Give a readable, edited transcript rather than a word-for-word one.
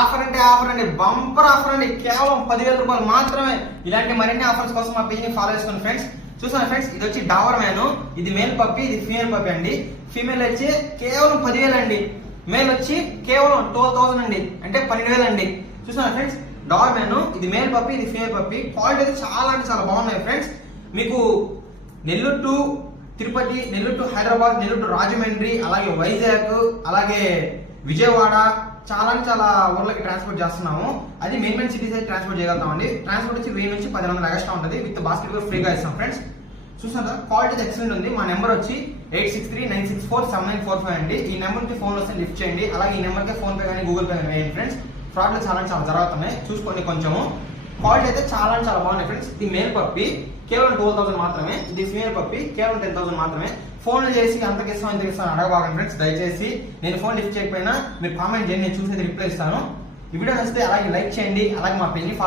Offer అండి, bumper offer అండి. కేవలం 10,000 రూపాయలు మాత్రమే. ఇలాంటి మరిన్ని ఆఫర్స్ కోసం మా పేజ్ ని ఫాలో చేసుకోండి ఫ్రెండ్స్. చూసాను ఫ్రెండ్స్, ఇది వచ్చి డాబర్ మ్యాన్, ఇది మేల్ పప్పి, ఇది ఫీమేల్ పప్పి అండి. ఫీమేల్ వచ్చి కేవలం 10,000 అండి, మేల్ వచ్చి కేవలం 12,000 అండి, అంటే 12,000 అండి. చూసాను ఫ్రెండ్స్, డాబర్ మ్యాన్, ఇది మేల్ పప్పి, ఇది ఫీమేల్ పప్పి. క్వాలిటీ అయితే చాలా అంటే చాలా బాగున్నాయి ఫ్రెండ్స్. మీకు Nellore to Tirupati, Nellore to Hyderabad, Nellore to Rajahmundry, అలాగే వైజాగ్, అలాగే విజయవాడ, చాలా అంటే చాలా ఊర్లకి ట్రాన్స్పోర్ట్ చేస్తున్నాము. అది మెయిన్ సిటీస్ అయితే ట్రాన్స్పోర్ట్ చేయగలుగుతామండి. ట్రాన్స్పోర్ట్ వచ్చి 1000 నుంచి 10,000 ఎక్స్ట్రా ఉంటుంది. విత్ బాస్కెట్ కూడా ఫ్రీగా ఇస్తాం ఫ్రెండ్స్. చూసారా, క్వాలిటీ ఎక్సలెంట్ ఉంది. మా నెంబర్ వచ్చి 8639647945 అండి. ఈ నెంబర్ కి ఫోన్ వస్తే లిఫ్ట్ చేయండి. అలాగే ఈ నెంబర్ కి ఫోన్ పే కానీ గూగుల్ పే కానీ వేయండి ఫ్రెండ్స్. ఫ్రాడ్లు చాలా చాలా జరుగుతున్నాయి, చూసుకోండి కొంచెము. క్వాలిటీ అయితే చాలా అంటే చాలా బాగున్నాయి ఫ్రెండ్స్. ఇది మేల్ పప్పి కేవలం 12,000 మాత్రమే, ఇది ఫీమేల్ పప్పి కేవలం 10,000 మాత్రమే. ఫోన్లు చేసి అంతకి ఇస్తాం అడగబాగండి ఫ్రెండ్స్. దయచేసి నేను ఫోన్ లిఫ్ట్ చేయకపోయినా మీరు కామెంట్ చేయండి, నేను చూసేది రిప్లై ఇస్తాను. ఈ వీడియో నచ్చితే అలాగే లైక్ చేయండి, అలాగే మా పేజ్ ని ఫాలో